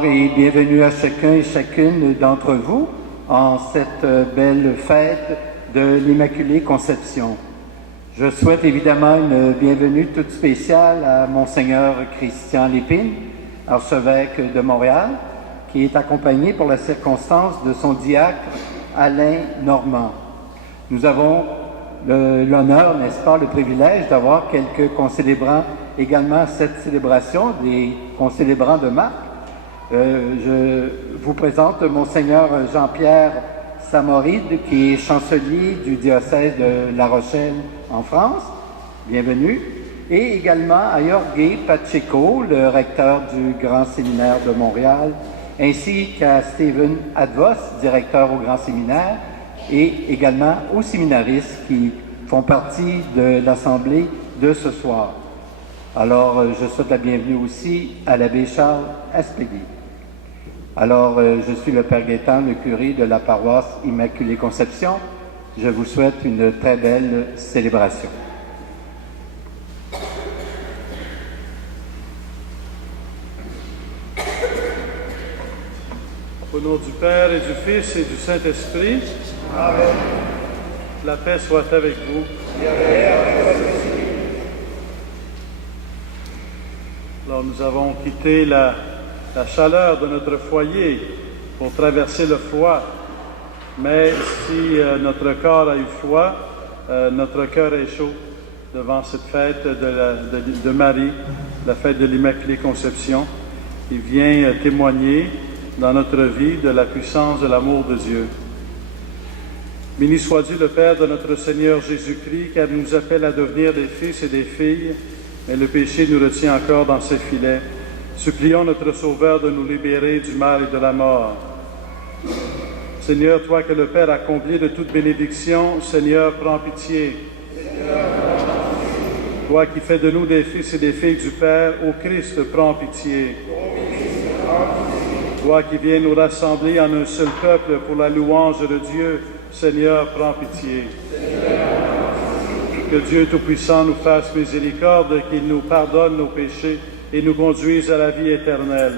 Bonsoir et bienvenue à chacun et chacune d'entre vous en cette belle fête de l'Immaculée Conception. Je souhaite évidemment une bienvenue toute spéciale à Monseigneur Christian Lépine, archevêque de Montréal, qui est accompagné pour la circonstance de son diacre Alain Normand. Nous avons l'honneur, n'est-ce pas, le privilège d'avoir quelques concélébrants également à cette célébration, des concélébrants de marque. Je vous présente Monseigneur Jean-Pierre Samoride, qui est chancelier du diocèse de La Rochelle en France. Bienvenue. Et également à Jorge Pacheco, le recteur du Grand Séminaire de Montréal, ainsi qu'à Stephen Advos, directeur au Grand Séminaire, et également aux séminaristes qui font partie de l'Assemblée de ce soir. Alors, je souhaite la bienvenue aussi à l'abbé Charles Aspéguy. Alors, je suis le Père Gaétan, le curé de la paroisse Immaculée Conception. Je vous souhaite une très belle célébration. Au nom du Père et du Fils et du Saint-Esprit, Amen. La paix soit avec vous. Alors, nous avons quitté la chaleur de notre foyer pour traverser le froid. Mais si notre corps a eu froid, notre cœur est chaud devant cette fête de Marie, la fête de l'Immaculée Conception, qui vient témoigner dans notre vie de la puissance de l'amour de Dieu. Béni soit Dieu le Père de notre Seigneur Jésus-Christ, car il nous appelle à devenir des fils et des filles, mais le péché nous retient encore dans ses filets. Supplions notre Sauveur de nous libérer du mal et de la mort. Seigneur, toi que le Père a comblé de toute bénédiction, Seigneur, prends pitié. Toi qui fais de nous des fils et des filles du Père, ô Christ, prends pitié. Toi qui viens nous rassembler en un seul peuple pour la louange de Dieu, Seigneur, prends pitié. Que Dieu Tout-Puissant nous fasse miséricorde, qu'il nous pardonne nos péchés et nous conduise à la vie éternelle.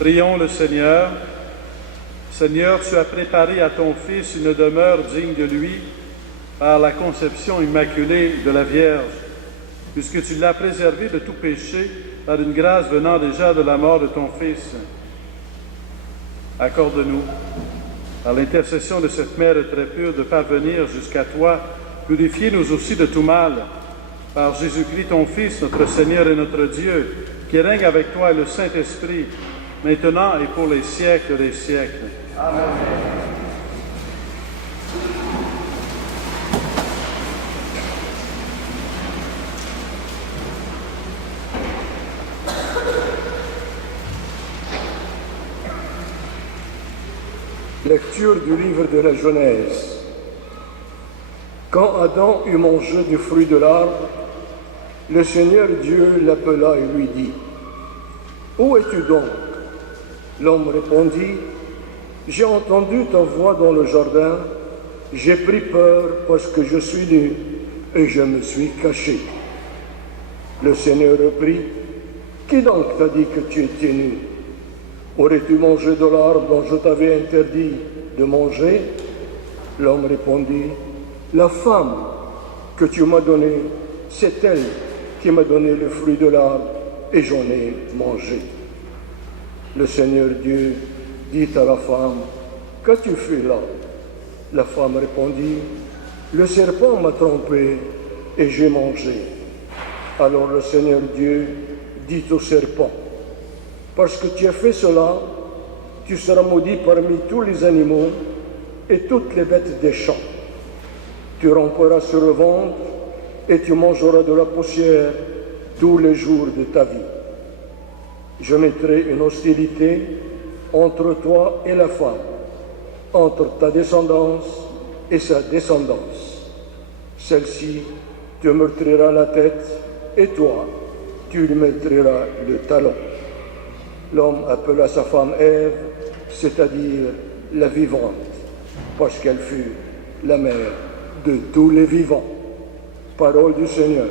Prions le Seigneur. Seigneur, tu as préparé à ton Fils une demeure digne de lui par la conception immaculée de la Vierge, puisque tu l'as préservé de tout péché par une grâce venant déjà de la mort de ton Fils. Accorde-nous, par l'intercession de cette Mère très pure, de parvenir jusqu'à toi, purifiez-nous aussi de tout mal, par Jésus-Christ ton Fils, notre Seigneur et notre Dieu, qui règne avec toi et le Saint-Esprit, maintenant et pour les siècles des siècles. Amen. Lecture du livre de la Genèse. Quand Adam eut mangé du fruit de l'arbre, le Seigneur Dieu l'appela et lui dit : « Où es-tu donc » L'homme répondit : « J'ai entendu ta voix dans le jardin, j'ai pris peur parce que je suis nu et je me suis caché. Le Seigneur reprit, qui donc t'a dit que tu étais nu? Aurais-tu mangé de l'arbre dont je t'avais interdit de manger? L'homme répondit, la femme que tu m'as donnée, c'est elle qui m'a donné le fruit de l'arbre et j'en ai mangé. Le Seigneur Dieu dit à la femme, qu'as-tu fait là? La femme répondit, le serpent m'a trompé et j'ai mangé. Alors le Seigneur Dieu dit au serpent, parce que tu as fait cela, tu seras maudit parmi tous les animaux et toutes les bêtes des champs. Tu ramperas sur le ventre et tu mangeras de la poussière tous les jours de ta vie. Je mettrai une hostilité entre toi et la femme, entre ta descendance et sa descendance. Celle-ci te meurtrira la tête et toi, tu lui mettras le talon. L'homme appela sa femme Ève, c'est-à-dire la vivante, parce qu'elle fut la mère de tous les vivants. Parole du Seigneur.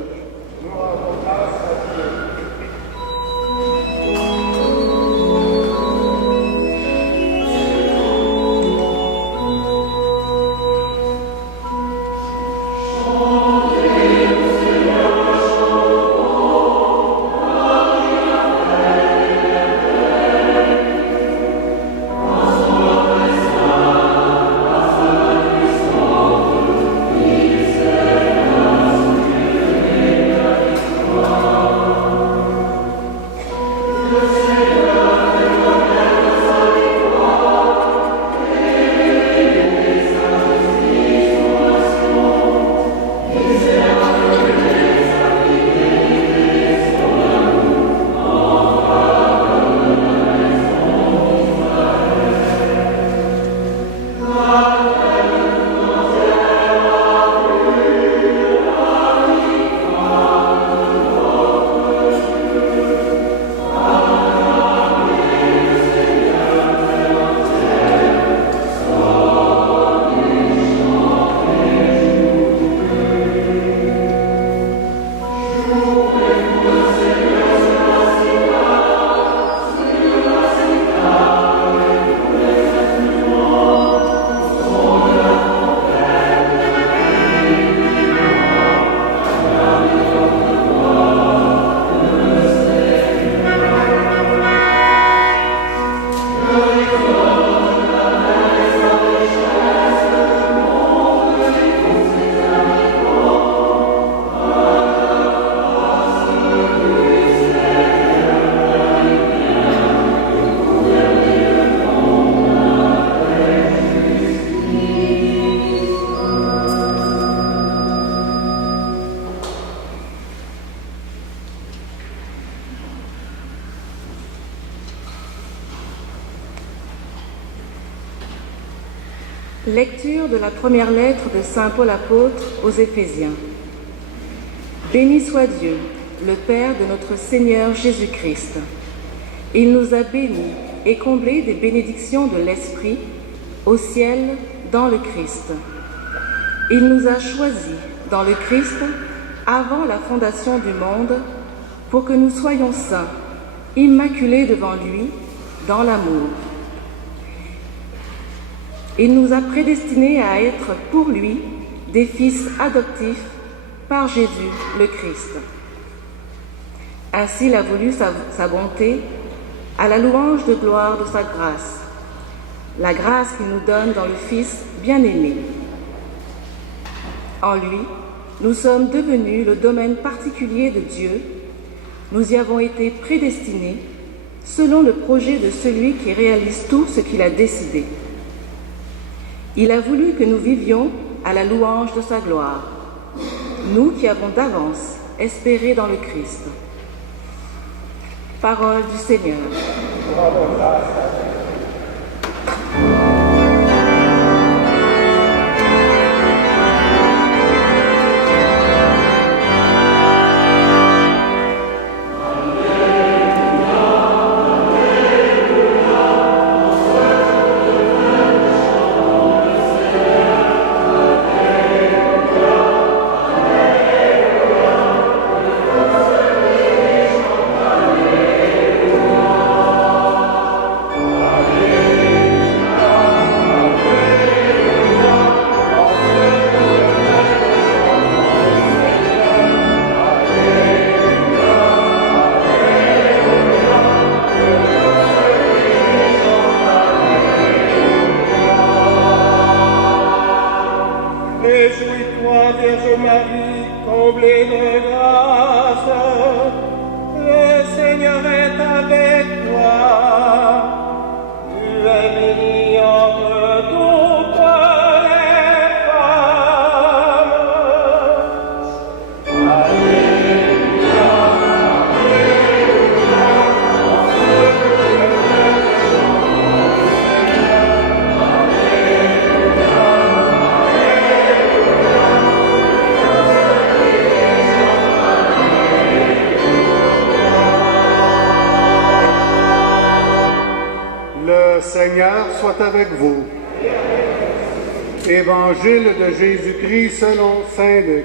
Lecture de la première lettre de Saint Paul apôtre aux Éphésiens. Béni soit Dieu, le Père de notre Seigneur Jésus-Christ. Il nous a bénis et comblés des bénédictions de l'Esprit au ciel dans le Christ. Il nous a choisis dans le Christ avant la fondation du monde pour que nous soyons saints, immaculés devant lui dans l'amour. Il nous a prédestinés à être pour lui des fils adoptifs par Jésus le Christ. Ainsi il a voulu sa bonté à la louange de gloire de sa grâce, la grâce qu'il nous donne dans le Fils bien-aimé. En lui, nous sommes devenus le domaine particulier de Dieu. Nous y avons été prédestinés selon le projet de celui qui réalise tout ce qu'il a décidé. Il a voulu que nous vivions à la louange de sa gloire, nous qui avons d'avance espéré dans le Christ. Parole du Seigneur. Vierge Marie, comblée de grâce, le Seigneur est avec toi. Tu es bénie entre toutes les femmes. Alléluia, Le Seigneur soit avec vous. Évangile de Jésus-Christ selon saint Luc.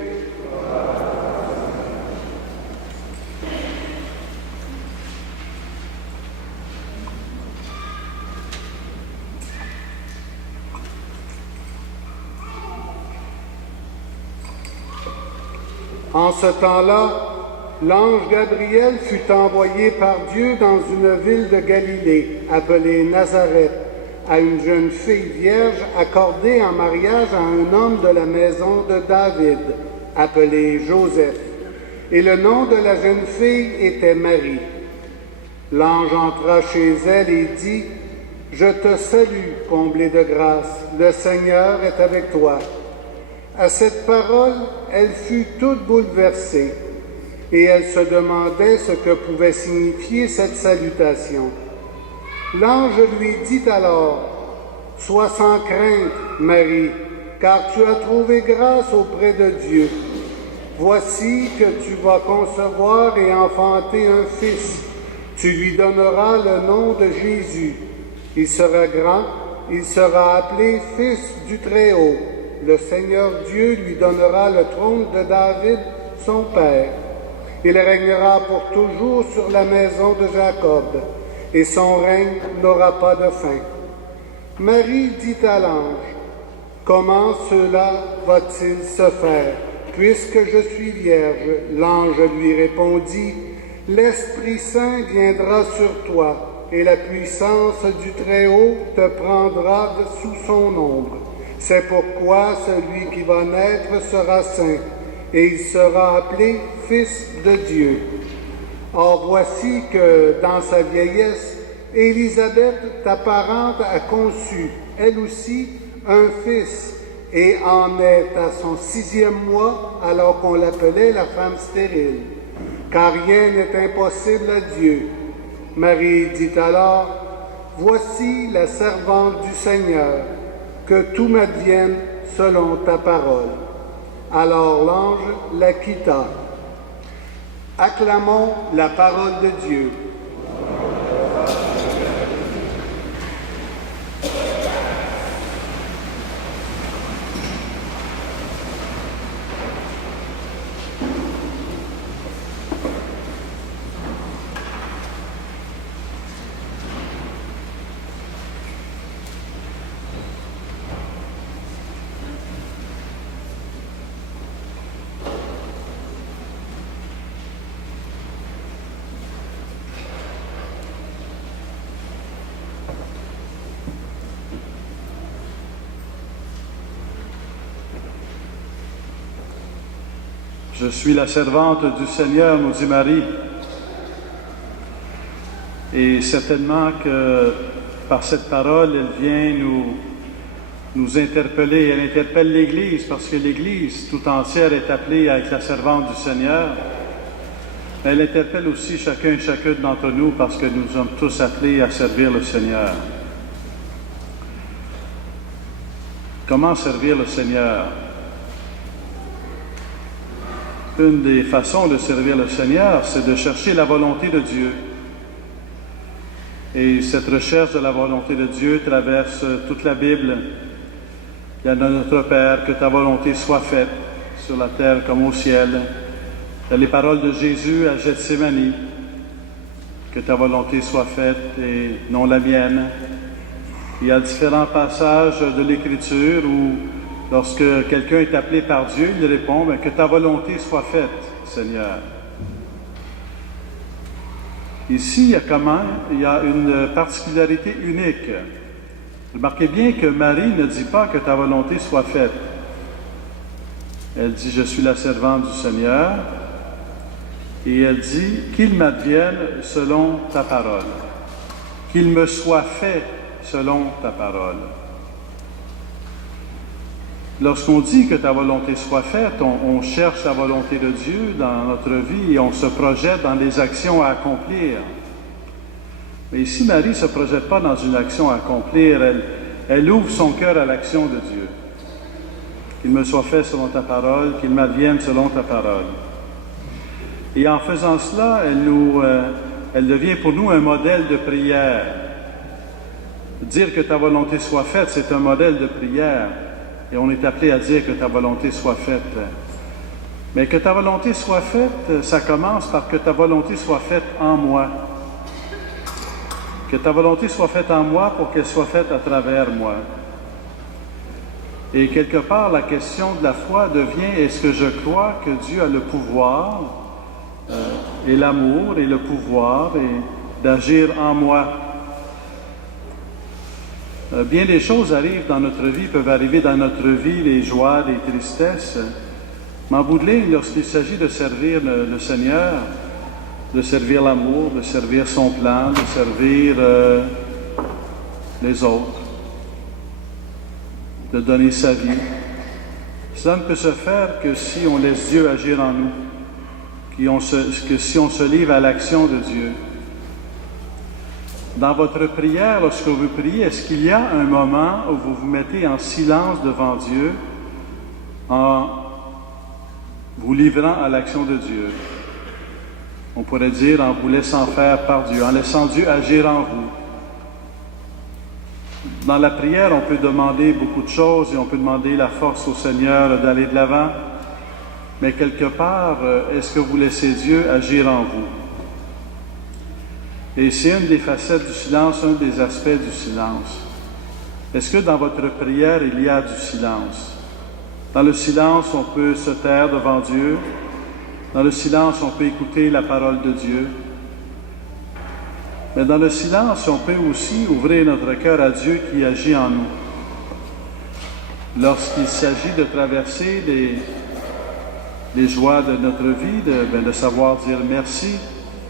En ce temps-là, l'ange Gabriel fut envoyé par Dieu dans une ville de Galilée, appelée Nazareth, à une jeune fille vierge accordée en mariage à un homme de la maison de David, appelé Joseph. Et le nom de la jeune fille était Marie. L'ange entra chez elle et dit, « Je te salue, comblée de grâce, le Seigneur est avec toi. » À cette parole, elle fut toute bouleversée, et elle se demandait ce que pouvait signifier cette salutation. L'ange lui dit alors, « Sois sans crainte, Marie, car tu as trouvé grâce auprès de Dieu. Voici que tu vas concevoir et enfanter un fils. Tu lui donneras le nom de Jésus. Il sera grand, il sera appelé Fils du Très-Haut. Le Seigneur Dieu lui donnera le trône de David, son père. Il régnera pour toujours sur la maison de Jacob, et son règne n'aura pas de fin. » Marie dit à l'ange, « Comment cela va-t-il se faire, puisque je suis vierge ?» L'ange lui répondit, « L'Esprit Saint viendra sur toi, et la puissance du Très-Haut te prendra sous son ombre. C'est pourquoi celui qui va naître sera saint, et il sera appelé Fils de Dieu. Or voici que, dans sa vieillesse, Élisabeth, ta parente, a conçu, elle aussi, un fils, et en est à son 6e mois, alors qu'on l'appelait la femme stérile. Car rien n'est impossible à Dieu. Marie dit alors, « Voici la servante du Seigneur, que tout m'advienne selon ta parole. » Alors l'ange la quitta. Acclamons la parole de Dieu. Je suis la servante du Seigneur, nous dit Marie. Et certainement que par cette parole, elle vient nous interpeller. Elle interpelle l'Église, parce que l'Église tout entière est appelée à être la servante du Seigneur. Elle interpelle aussi chacun et chacune d'entre nous, parce que nous sommes tous appelés à servir le Seigneur. Comment servir le Seigneur? Une des façons de servir le Seigneur, c'est de chercher la volonté de Dieu. Et cette recherche de la volonté de Dieu traverse toute la Bible. Il y a notre Père, que ta volonté soit faite sur la terre comme au ciel. Il y a les paroles de Jésus à Gethsémani, que ta volonté soit faite et non la mienne. Il y a différents passages de l'Écriture où, lorsque quelqu'un est appelé par Dieu, il répond, « Que ta volonté soit faite, Seigneur. » Ici, il y a une particularité unique. Remarquez bien que Marie ne dit pas que ta volonté soit faite. Elle dit, je suis la servante du Seigneur. Et elle dit, qu'il m'advienne selon ta parole. Qu'il me soit fait selon ta parole. Lorsqu'on dit que ta volonté soit faite, on cherche la volonté de Dieu dans notre vie et on se projette dans des actions à accomplir. Mais ici, Marie ne se projette pas dans une action à accomplir, elle ouvre son cœur à l'action de Dieu. Qu'il me soit fait selon ta parole, qu'il m'advienne selon ta parole. Et en faisant cela, elle devient pour nous un modèle de prière. Dire que ta volonté soit faite, c'est un modèle de prière. Et on est appelé à dire que ta volonté soit faite. Mais que ta volonté soit faite, ça commence par que ta volonté soit faite en moi. Que ta volonté soit faite en moi pour qu'elle soit faite à travers moi. Et quelque part, la question de la foi devient, est-ce que je crois que Dieu a le pouvoir et l'amour et le pouvoir d'agir en moi? Bien des choses arrivent dans notre vie, peuvent arriver dans notre vie, les joies, les tristesses. Mais en bout de ligne, lorsqu'il s'agit de servir le Seigneur, de servir l'amour, de servir son plan, de servir les autres, de donner sa vie, cela ne peut se faire que si on laisse Dieu agir en nous, que si on se livre à l'action de Dieu. Dans votre prière, lorsque vous priez, est-ce qu'il y a un moment où vous vous mettez en silence devant Dieu, en vous livrant à l'action de Dieu? On pourrait dire en vous laissant faire par Dieu, en laissant Dieu agir en vous. Dans la prière, on peut demander beaucoup de choses et on peut demander la force au Seigneur d'aller de l'avant. Mais quelque part, est-ce que vous laissez Dieu agir en vous? Et c'est une des facettes du silence, un des aspects du silence. Est-ce que dans votre prière, il y a du silence? Dans le silence, on peut se taire devant Dieu. Dans le silence, on peut écouter la parole de Dieu. Mais dans le silence, on peut aussi ouvrir notre cœur à Dieu qui agit en nous. Lorsqu'il s'agit de traverser les joies de notre vie, de savoir dire merci,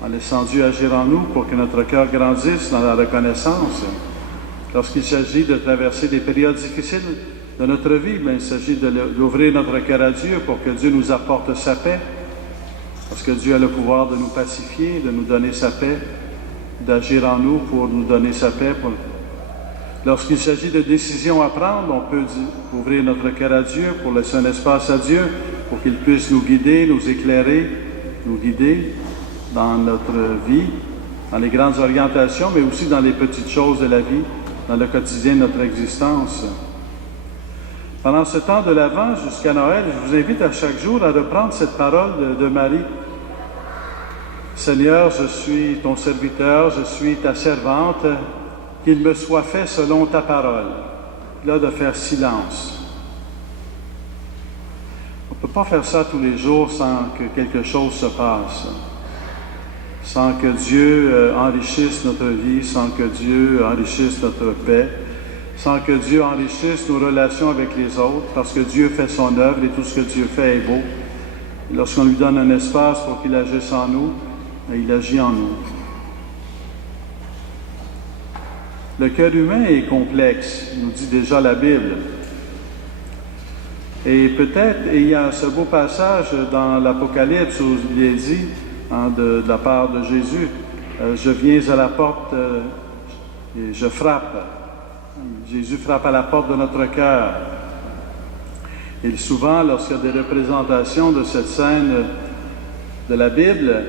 en laissant Dieu agir en nous pour que notre cœur grandisse dans la reconnaissance. Lorsqu'il s'agit de traverser des périodes difficiles de notre vie, il s'agit d'ouvrir notre cœur à Dieu pour que Dieu nous apporte sa paix, parce que Dieu a le pouvoir de nous pacifier, de nous donner sa paix, d'agir en nous pour nous donner sa paix. Lorsqu'il s'agit de décisions à prendre, on peut ouvrir notre cœur à Dieu pour laisser un espace à Dieu, pour qu'il puisse nous guider, nous éclairer, nous guider dans notre vie, dans les grandes orientations, mais aussi dans les petites choses de la vie, dans le quotidien de notre existence. Pendant ce temps de l'Avent jusqu'à Noël, je vous invite à chaque jour à reprendre cette parole de Marie. Seigneur, je suis ton serviteur, je suis ta servante, qu'il me soit fait selon ta parole. Là, de faire silence. On ne peut pas faire ça tous les jours sans que quelque chose se passe. Sans que Dieu enrichisse notre vie, sans que Dieu enrichisse notre paix, sans que Dieu enrichisse nos relations avec les autres, parce que Dieu fait son œuvre et tout ce que Dieu fait est beau. Lorsqu'on lui donne un espace pour qu'il agisse en nous, il agit en nous. Le cœur humain est complexe, nous dit déjà la Bible. Et peut-être, il y a ce beau passage dans l'Apocalypse où il est dit, de la part de Jésus, je viens à la porte et je frappe. Jésus frappe à la porte de notre cœur. Et souvent, lorsqu'il y a des représentations de cette scène de la Bible,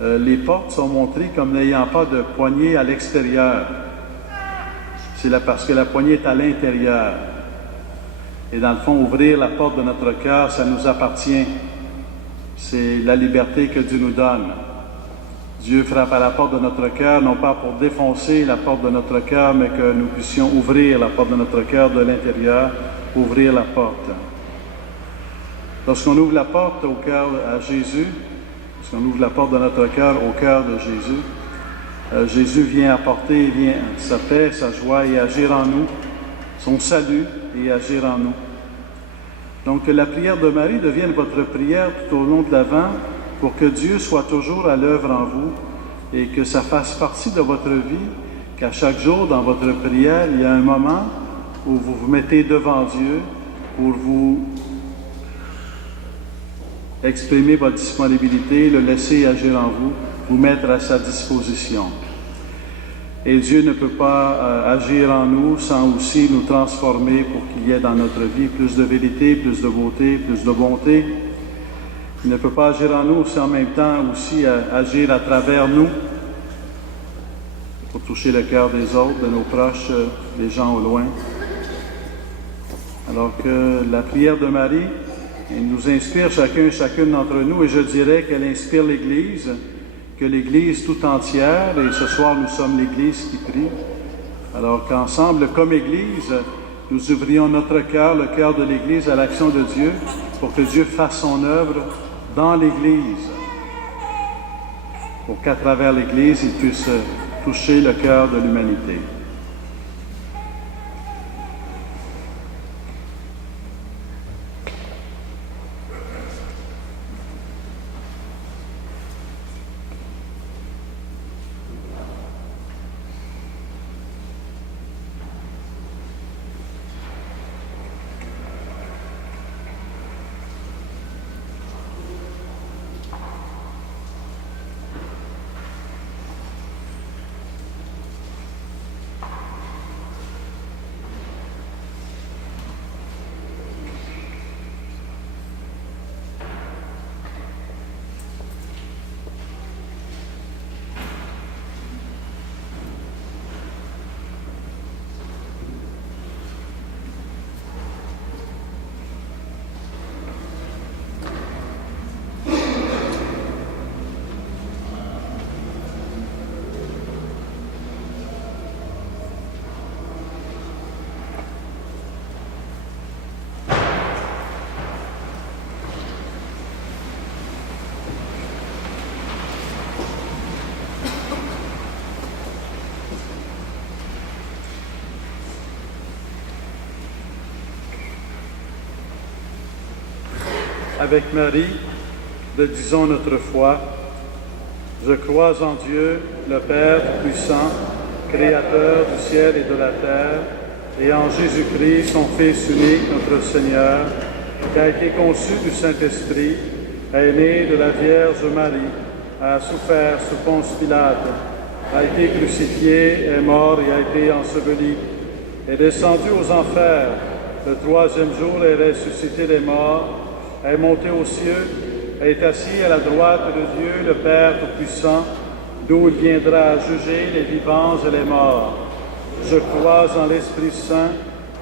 les portes sont montrées comme n'ayant pas de poignée à l'extérieur. C'est là parce que la poignée est à l'intérieur. Et dans le fond, ouvrir la porte de notre cœur, ça nous appartient. C'est la liberté que Dieu nous donne. Dieu frappe à la porte de notre cœur, non pas pour défoncer la porte de notre cœur, mais que nous puissions ouvrir la porte de notre cœur de l'intérieur, ouvrir la porte. Lorsqu'on ouvre la porte au cœur à Jésus, lorsqu'on ouvre la porte de notre cœur au cœur de Jésus, Jésus vient apporter sa paix, sa joie et agir en nous, son salut et agir en nous. Donc, que la prière de Marie devienne votre prière tout au long de l'Avent pour que Dieu soit toujours à l'œuvre en vous et que ça fasse partie de votre vie, qu'à chaque jour dans votre prière, il y a un moment où vous vous mettez devant Dieu pour vous exprimer votre disponibilité, le laisser agir en vous, vous mettre à sa disposition. Et Dieu ne peut pas agir en nous sans aussi nous transformer pour qu'il y ait dans notre vie plus de vérité, plus de beauté, plus de bonté. Il ne peut pas agir en nous sans en même temps aussi agir à travers nous pour toucher le cœur des autres, de nos proches, des gens au loin. Alors que la prière de Marie, elle nous inspire chacun et chacune d'entre nous, et je dirais qu'elle inspire l'Église, que l'Église tout entière, et ce soir nous sommes l'Église qui prie, alors qu'ensemble, comme Église, nous ouvrions notre cœur, le cœur de l'Église, à l'action de Dieu, pour que Dieu fasse son œuvre dans l'Église, pour qu'à travers l'Église, il puisse toucher le cœur de l'humanité. Avec Marie, disons notre foi. Je crois en Dieu, le Père Tout-Puissant, Créateur du ciel et de la terre, et en Jésus-Christ, son Fils unique, notre Seigneur, qui a été conçu du Saint-Esprit, est né de la Vierge Marie, a souffert sous Ponce Pilate, a été crucifié, est mort et a été enseveli, est descendu aux enfers, le troisième jour est ressuscité des morts, est monté aux cieux, est assis à la droite de Dieu, le Père Tout-Puissant, d'où il viendra juger les vivants et les morts. Je crois en l'Esprit Saint,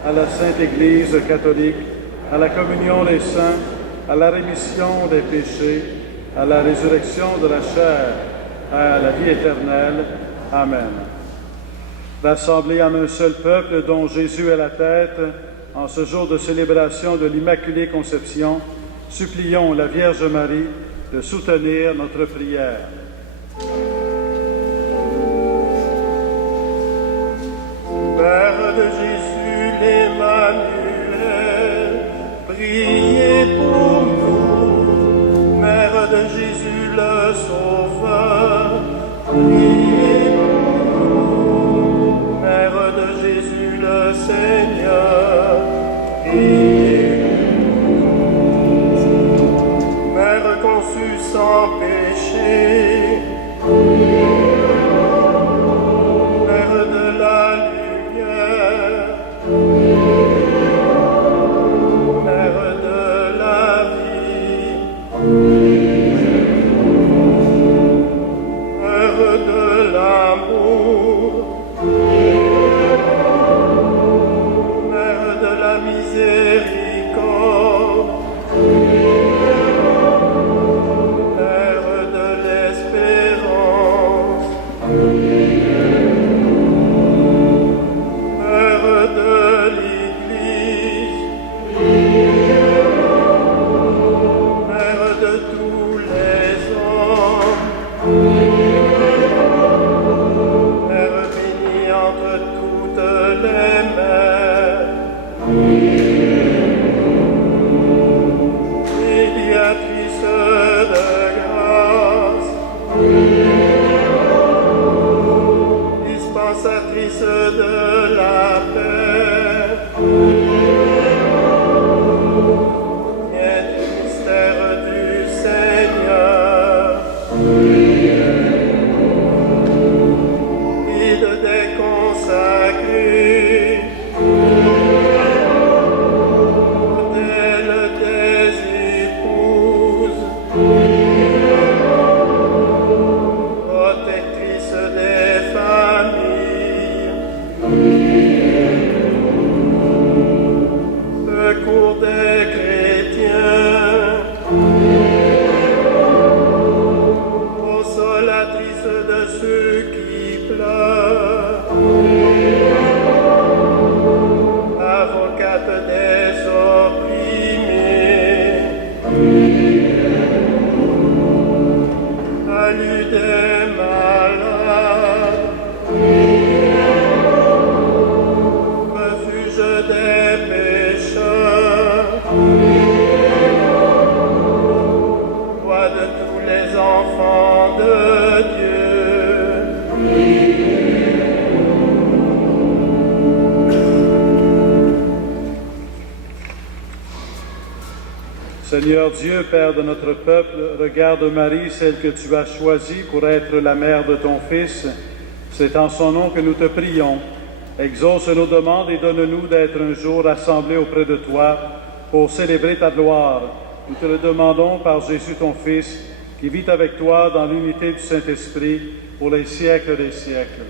à la Sainte Église catholique, à la communion des saints, à la rémission des péchés, à la résurrection de la chair, à la vie éternelle. Amen. Rassemblés en un seul peuple dont Jésus est la tête, en ce jour de célébration de l'Immaculée Conception, supplions la Vierge Marie de soutenir notre prière. Mère de Jésus l'Emmanuel, priez pour nous. Mère de Jésus le Sauveur, priez pour nous. Mère de Jésus le Seigneur, priez pour nous. Mère conçue sans péché, Mère de la lumière, Mère de la vie, Mère de l'amour, Mère de la miséricorde, Mère de l'espérance, Seigneur Dieu, Père de notre peuple, regarde Marie, celle que tu as choisie pour être la mère de ton Fils. C'est en son nom que nous te prions. Exauce nos demandes et donne-nous d'être un jour rassemblés auprès de toi pour célébrer ta gloire. Nous te le demandons par Jésus ton Fils, qui vit avec toi dans l'unité du Saint-Esprit pour les siècles des siècles.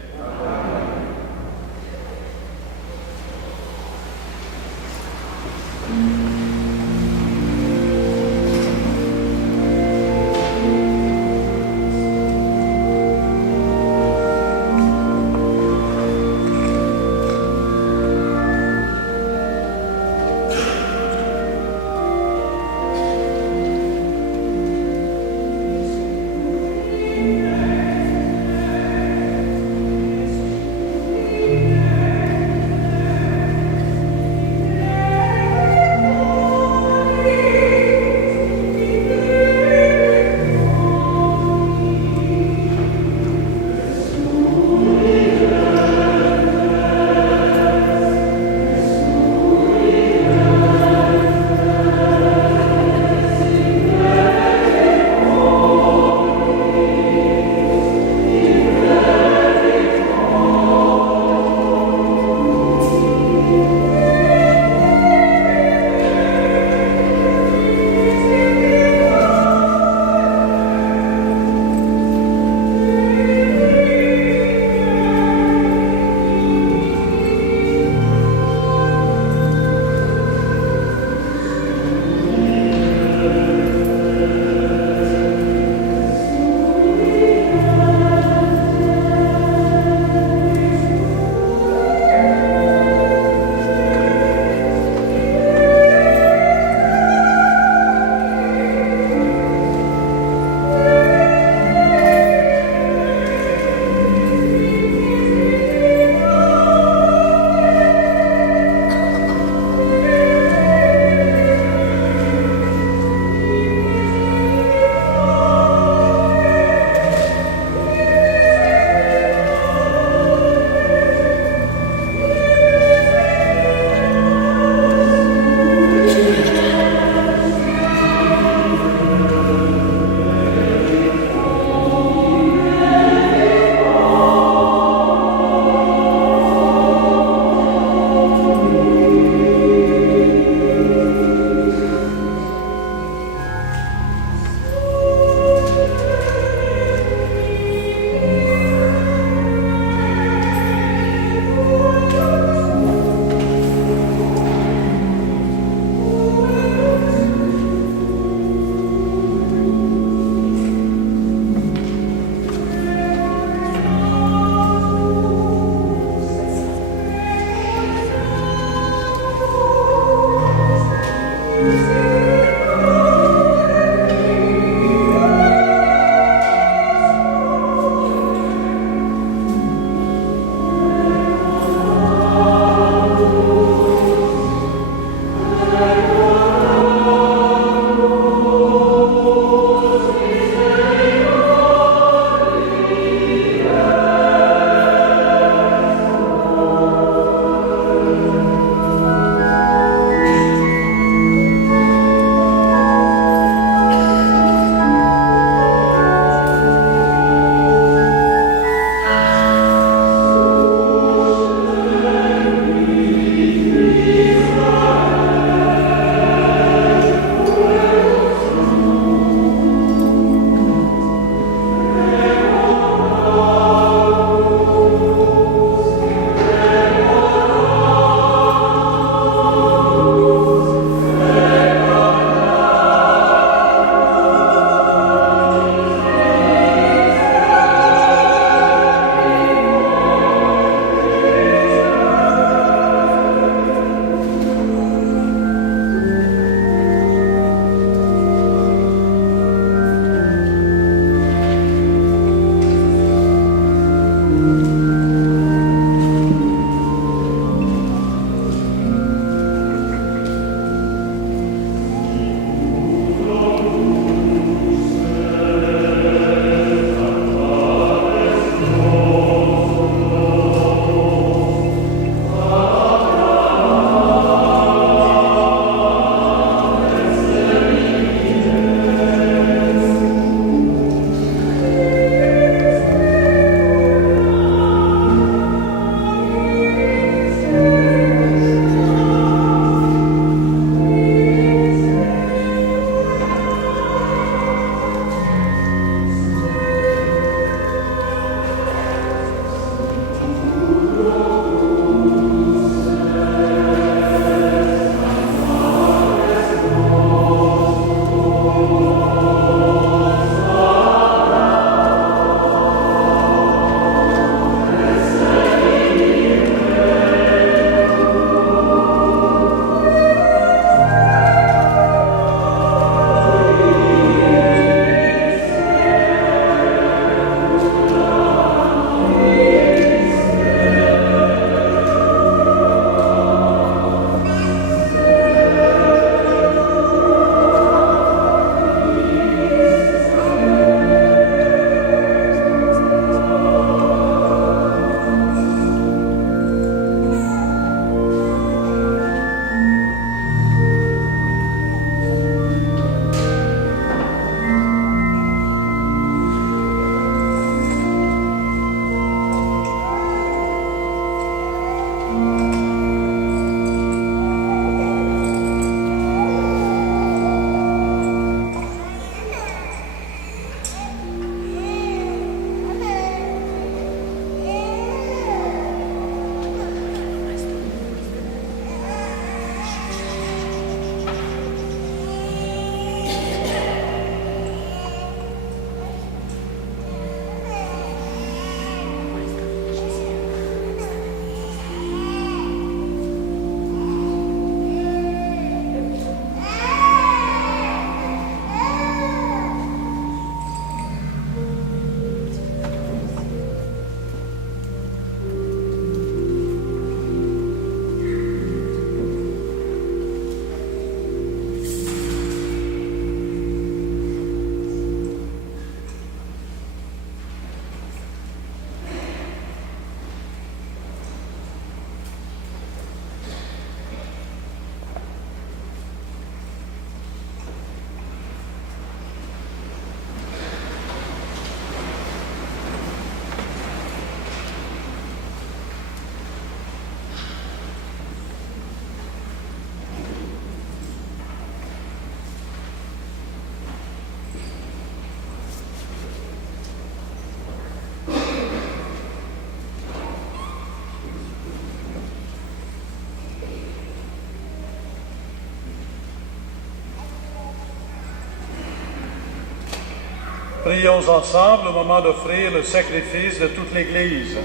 Prions ensemble au moment d'offrir le sacrifice de toute l'Église.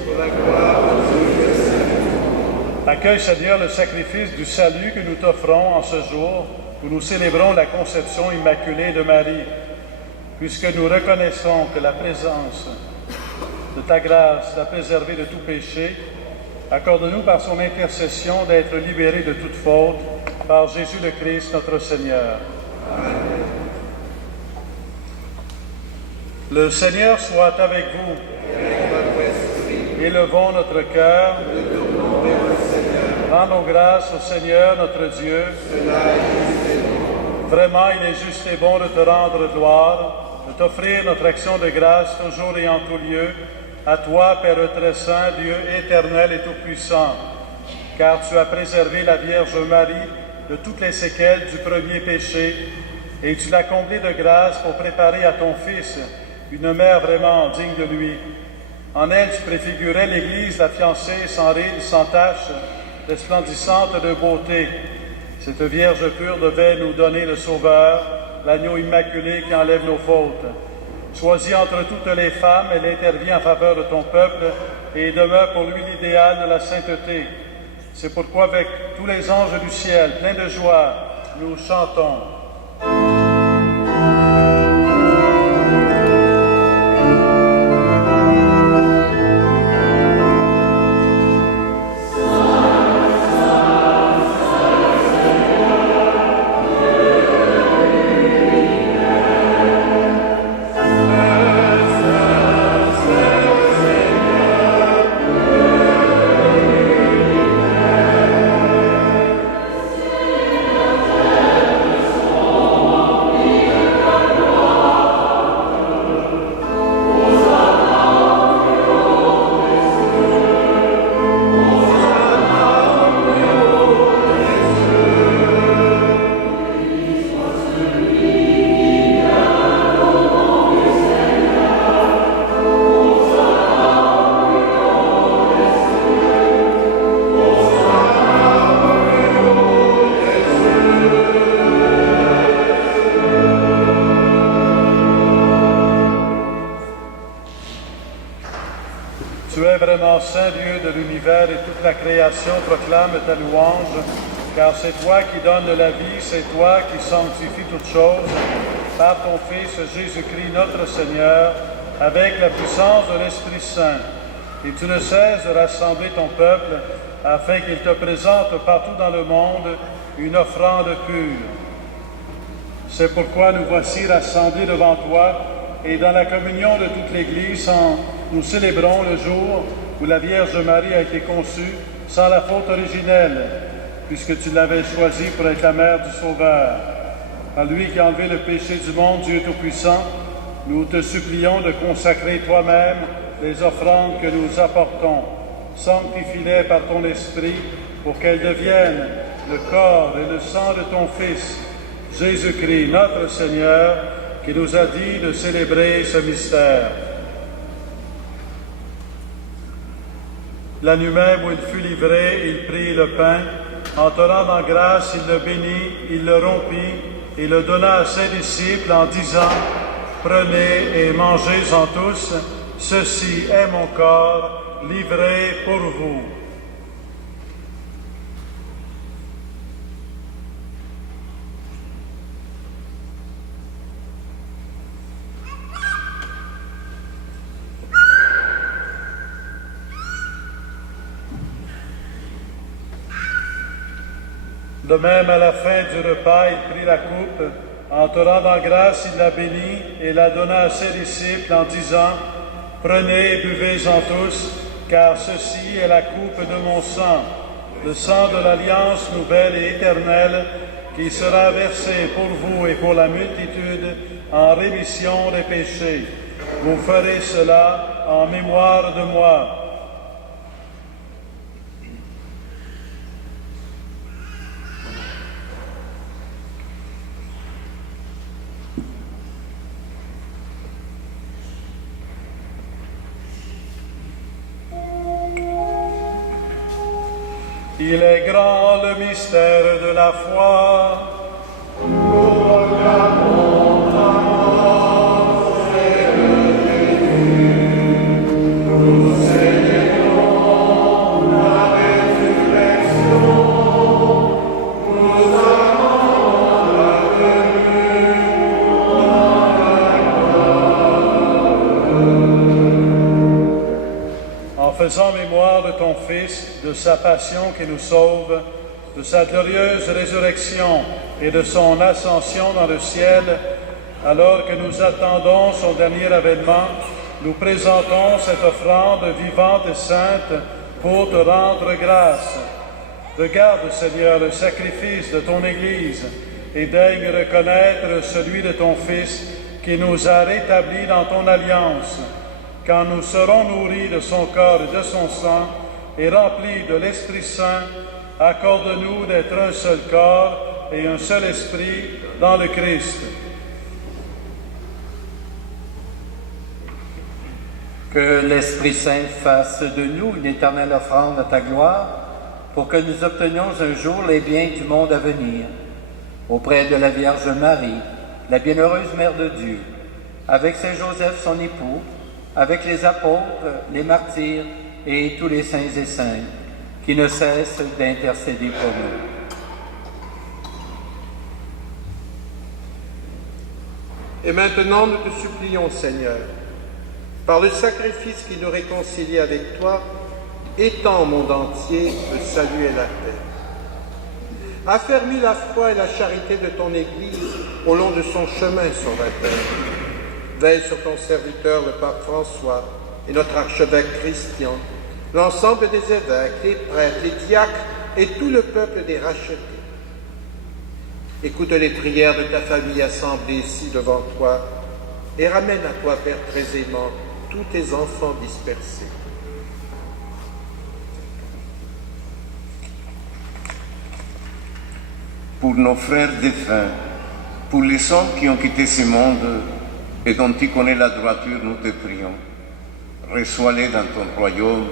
Accueille, Seigneur, le sacrifice du salut que nous t'offrons en ce jour où nous célébrons la conception immaculée de Marie, puisque nous reconnaissons que la présence de ta grâce l'a préservée de tout péché. Accorde-nous par son intercession d'être libérés de toute faute par Jésus le Christ, notre Seigneur. Amen. Le Seigneur soit avec vous. Élevons notre cœur. Rendons grâce au Seigneur notre Dieu. Vraiment, il est juste et bon de te rendre gloire, de t'offrir notre action de grâce toujours et en tout lieu, à toi, Père très saint, Dieu éternel et tout-puissant, car tu as préservé la Vierge Marie de toutes les séquelles du premier péché, et tu l'as comblée de grâce pour préparer à ton Fils une mère vraiment digne de lui. En elle, tu préfigurais l'Église, la fiancée, sans ride, sans tache, resplendissante de beauté. Cette Vierge pure devait nous donner le Sauveur, l'agneau immaculé qui enlève nos fautes. Choisie entre toutes les femmes, elle intervient en faveur de ton peuple et demeure pour lui l'idéal de la sainteté. C'est pourquoi, avec tous les anges du ciel, pleins de joie, nous chantons. Saint Dieu de l'univers et toute la création proclame ta louange, car c'est toi qui donnes la vie, c'est toi qui sanctifies toutes choses, par ton Fils Jésus-Christ notre Seigneur, avec la puissance de l'Esprit Saint. Et tu ne cesses de rassembler ton peuple, afin qu'il te présente partout dans le monde une offrande pure. C'est pourquoi nous voici rassemblés devant toi, et dans la communion de toute l'Église, nous célébrons le jour où la Vierge Marie a été conçue sans la faute originelle, puisque tu l'avais choisie pour être la mère du Sauveur. Par lui qui a enlevé le péché du monde, Dieu Tout-Puissant, nous te supplions de consacrer toi-même les offrandes que nous apportons. Sanctifie-les par ton Esprit, pour qu'elles deviennent le corps et le sang de ton Fils, Jésus-Christ, notre Seigneur, qui nous a dit de célébrer ce mystère. La nuit même où il fut livré, il prit le pain. En te rendant grâce, il le bénit, il le rompit et le donna à ses disciples en disant « Prenez et mangez-en tous, ceci est mon corps, livré pour vous. » De même, à la fin du repas, il prit la coupe. En te rendant grâce, il la bénit et la donna à ses disciples en disant « Prenez et buvez-en tous, car ceci est la coupe de mon sang, le sang de l'alliance nouvelle et éternelle, qui sera versé pour vous et pour la multitude en rémission des péchés. Vous ferez cela en mémoire de moi. » Il est grand le mystère de la foi. Nous proclamons ta mort, Seigneur. faisant mémoire de ton Fils, de sa passion qui nous sauve, de sa glorieuse résurrection et de son ascension dans le ciel, alors que nous attendons son dernier avènement, nous présentons cette offrande vivante et sainte pour te rendre grâce. Regarde, Seigneur, le sacrifice de ton Église et daigne reconnaître celui de ton Fils qui nous a rétablis dans ton alliance. Quand nous serons nourris de son corps et de son sang et remplis de l'Esprit Saint, accorde-nous d'être un seul corps et un seul esprit dans le Christ. Que l'Esprit Saint fasse de nous une éternelle offrande à ta gloire, pour que nous obtenions un jour les biens du monde à venir. Auprès de la Vierge Marie, la bienheureuse Mère de Dieu, avec Saint Joseph son époux, avec les apôtres, les martyrs et tous les saints et saintes, qui ne cessent d'intercéder pour nous. Et maintenant, nous te supplions, Seigneur, par le sacrifice qui nous réconcilie avec toi, étends au monde entier le salut et la paix. Affermis la foi et la charité de ton Église au long de son chemin sur la terre. Veille sur ton serviteur, le pape François, et notre archevêque Christian, l'ensemble des évêques, les prêtres, les diacres et tout le peuple des rachetés. Écoute les prières de ta famille assemblée ici devant toi et ramène à toi, Père très aimant, tous tes enfants dispersés. Pour nos frères défunts, pour les hommes qui ont quitté ce monde et dont tu connais la droiture, nous te prions. Reçois-les dans ton royaume,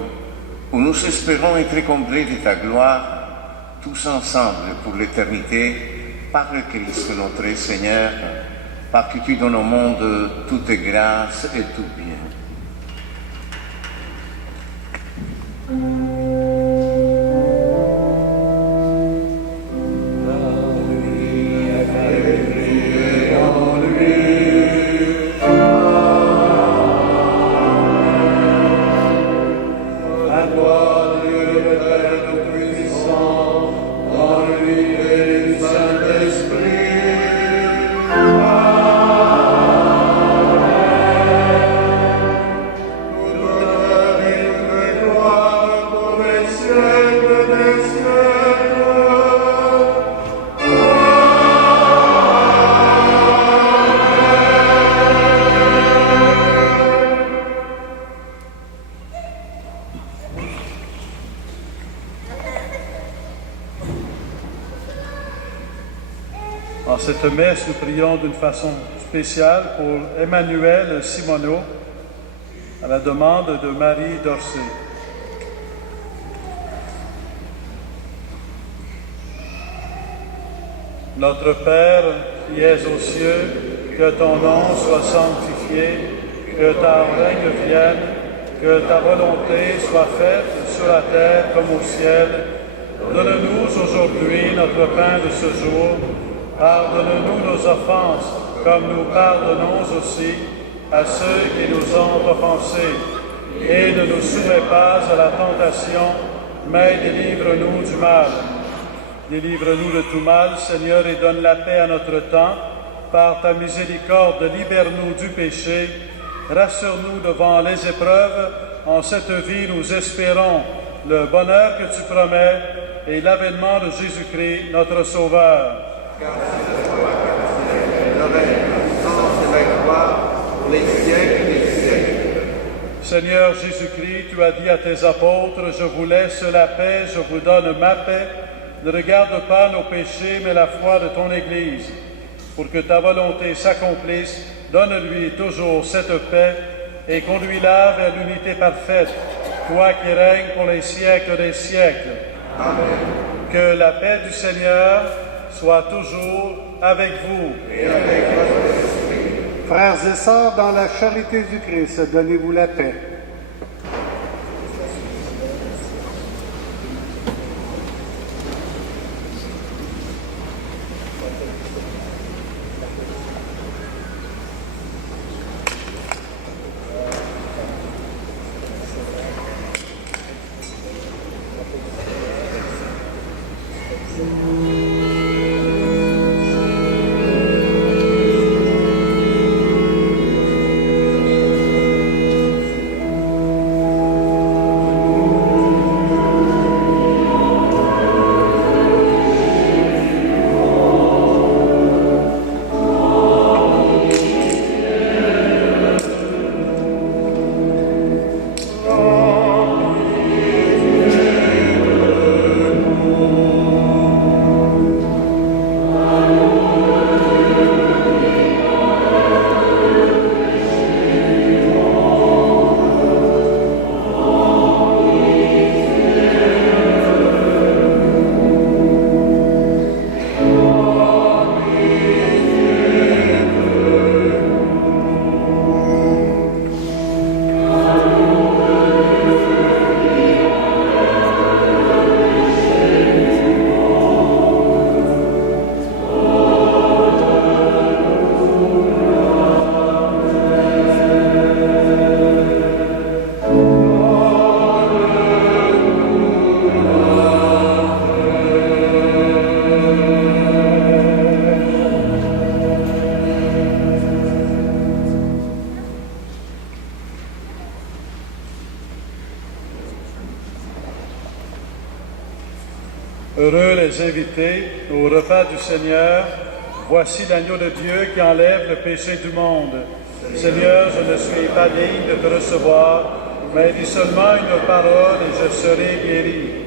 où nous espérons être comblés de ta gloire, tous ensemble pour l'éternité, par le Christ notre Seigneur, par que tu donnes au monde toutes grâces et tout bien. En cette messe, nous prions d'une façon spéciale pour Emmanuel Simoneau, à la demande de Marie d'Orsay. Notre Père qui es aux cieux, que ton nom soit sanctifié, que ton règne vienne, que ta volonté soit faite sur la terre comme au ciel. Donne-nous aujourd'hui notre pain de ce jour. Pardonne-nous nos offenses, comme nous pardonnons aussi à ceux qui nous ont offensés. Et ne nous soumets pas à la tentation, mais délivre-nous du mal. Délivre-nous de tout mal, Seigneur, et donne la paix à notre temps. Par ta miséricorde, libère-nous du péché. Rassure-nous devant les épreuves. En cette vie, nous espérons le bonheur que tu promets et l'avènement de Jésus-Christ, notre Sauveur. Car c'est toi qui le règne, sans et la gloire, pour les siècles des siècles. Seigneur Jésus-Christ, tu as dit à tes apôtres, je vous laisse la paix, je vous donne ma paix. Ne regarde pas nos péchés, mais la foi de ton Église. Pour que ta volonté s'accomplisse, donne-lui toujours cette paix et conduis-la vers l'unité parfaite, toi qui règnes pour les siècles des siècles. Amen. Que la paix du Seigneur soit toujours avec vous. Et avec votre esprit. Frères et sœurs, dans la charité du Christ, donnez-vous la paix. Heureux les invités au repas du Seigneur. Voici l'agneau de Dieu qui enlève le péché du monde. Seigneur, je ne suis pas digne de te recevoir, mais dis seulement une parole et je serai guéri.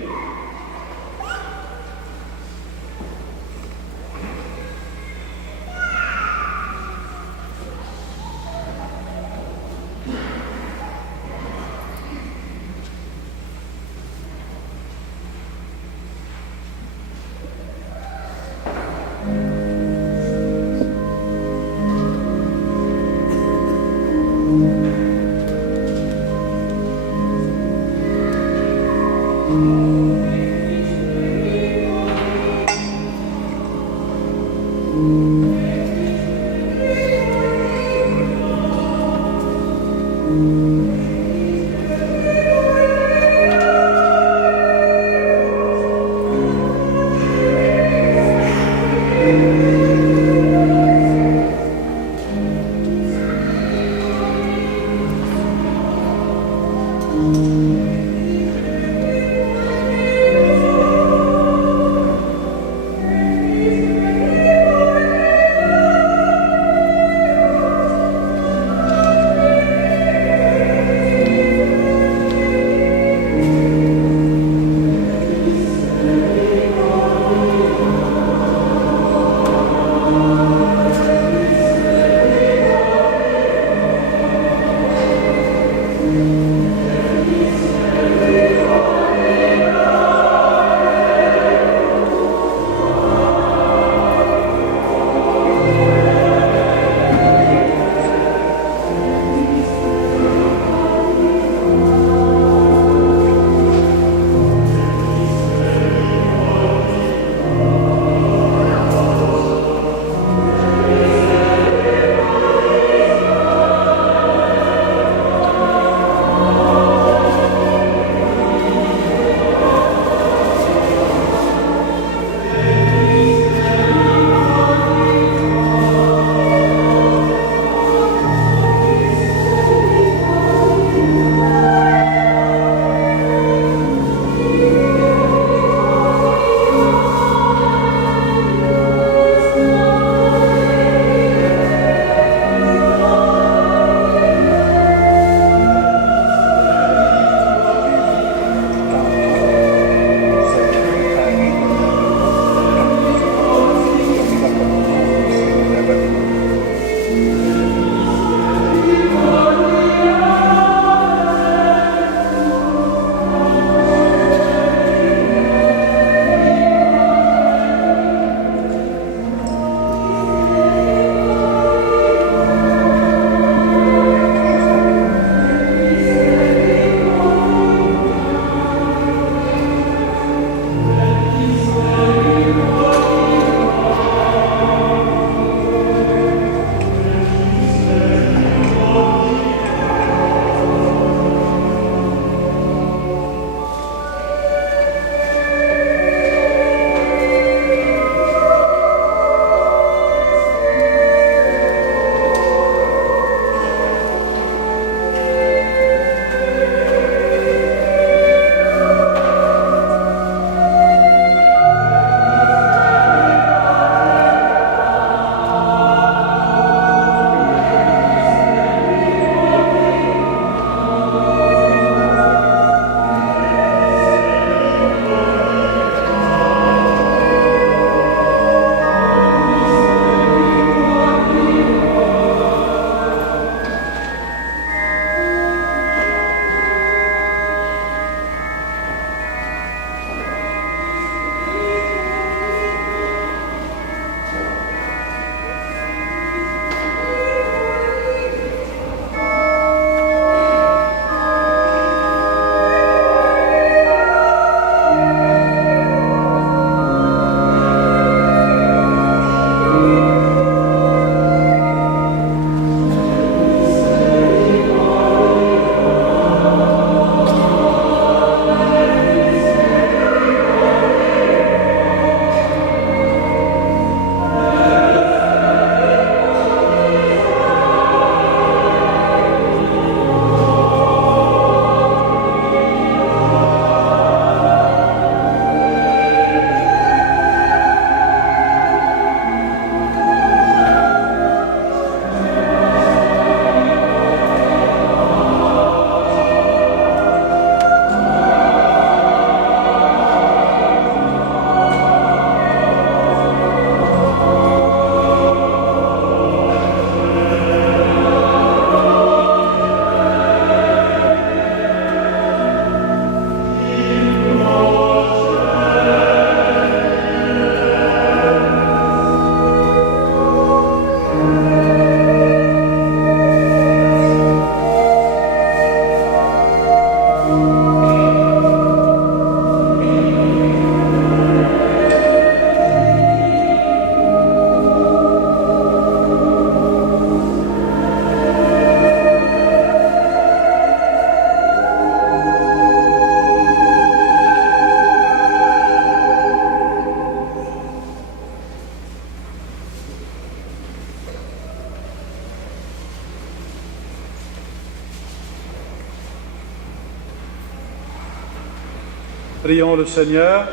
Prions le Seigneur.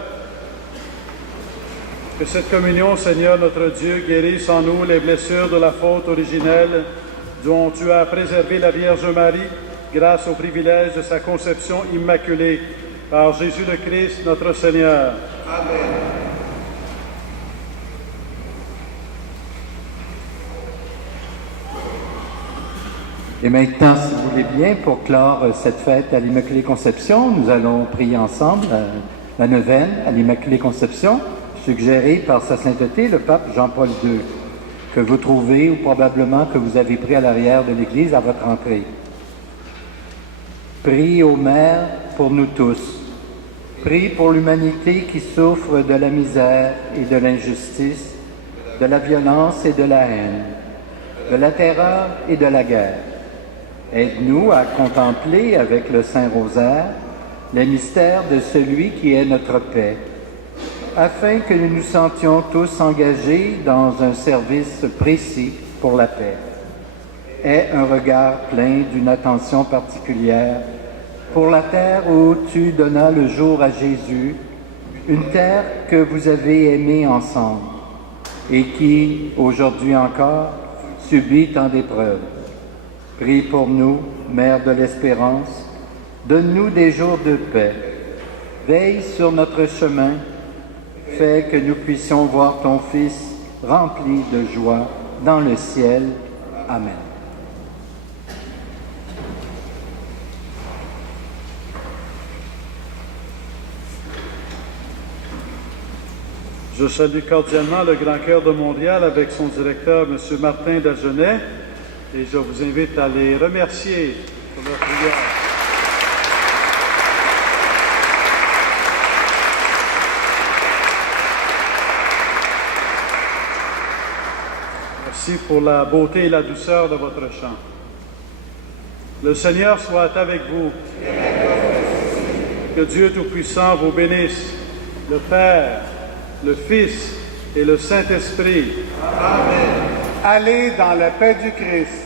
Que cette communion, Seigneur notre Dieu, guérisse en nous les blessures de la faute originelle dont tu as préservé la Vierge Marie grâce au privilège de sa conception immaculée par Jésus le Christ, notre Seigneur. Amen. Et maintenant, si vous voulez bien, pour clore cette fête à l'Immaculée Conception, nous allons prier ensemble la neuvaine à l'Immaculée Conception, suggérée par Sa Sainteté, le pape Jean-Paul II, que vous trouvez ou probablement que vous avez pris à l'arrière de l'Église à votre entrée. Prie ô Mère pour nous tous. Prie pour l'humanité qui souffre de la misère et de l'injustice, de la violence et de la haine, de la terreur et de la guerre. Aide-nous à contempler avec le Saint-Rosaire les mystères de celui qui est notre paix, afin que nous nous sentions tous engagés dans un service précis pour la paix. Aie un regard plein d'une attention particulière pour la terre où tu donnas le jour à Jésus, une terre que vous avez aimée ensemble et qui, aujourd'hui encore, subit tant d'épreuves. Prie pour nous, Mère de l'Espérance, donne-nous des jours de paix. Veille sur notre chemin, fais que nous puissions voir ton Fils rempli de joie dans le ciel. Amen. Je salue cordialement le Grand Chœur de Montréal avec son directeur, M. Martin Dagenet, et je vous invite à les remercier pour leur prière. Merci pour la beauté et la douceur de votre chant. Le Seigneur soit avec vous. Que Dieu Tout-Puissant vous bénisse, le Père, le Fils et le Saint-Esprit. Amen. Allez dans la paix du Christ.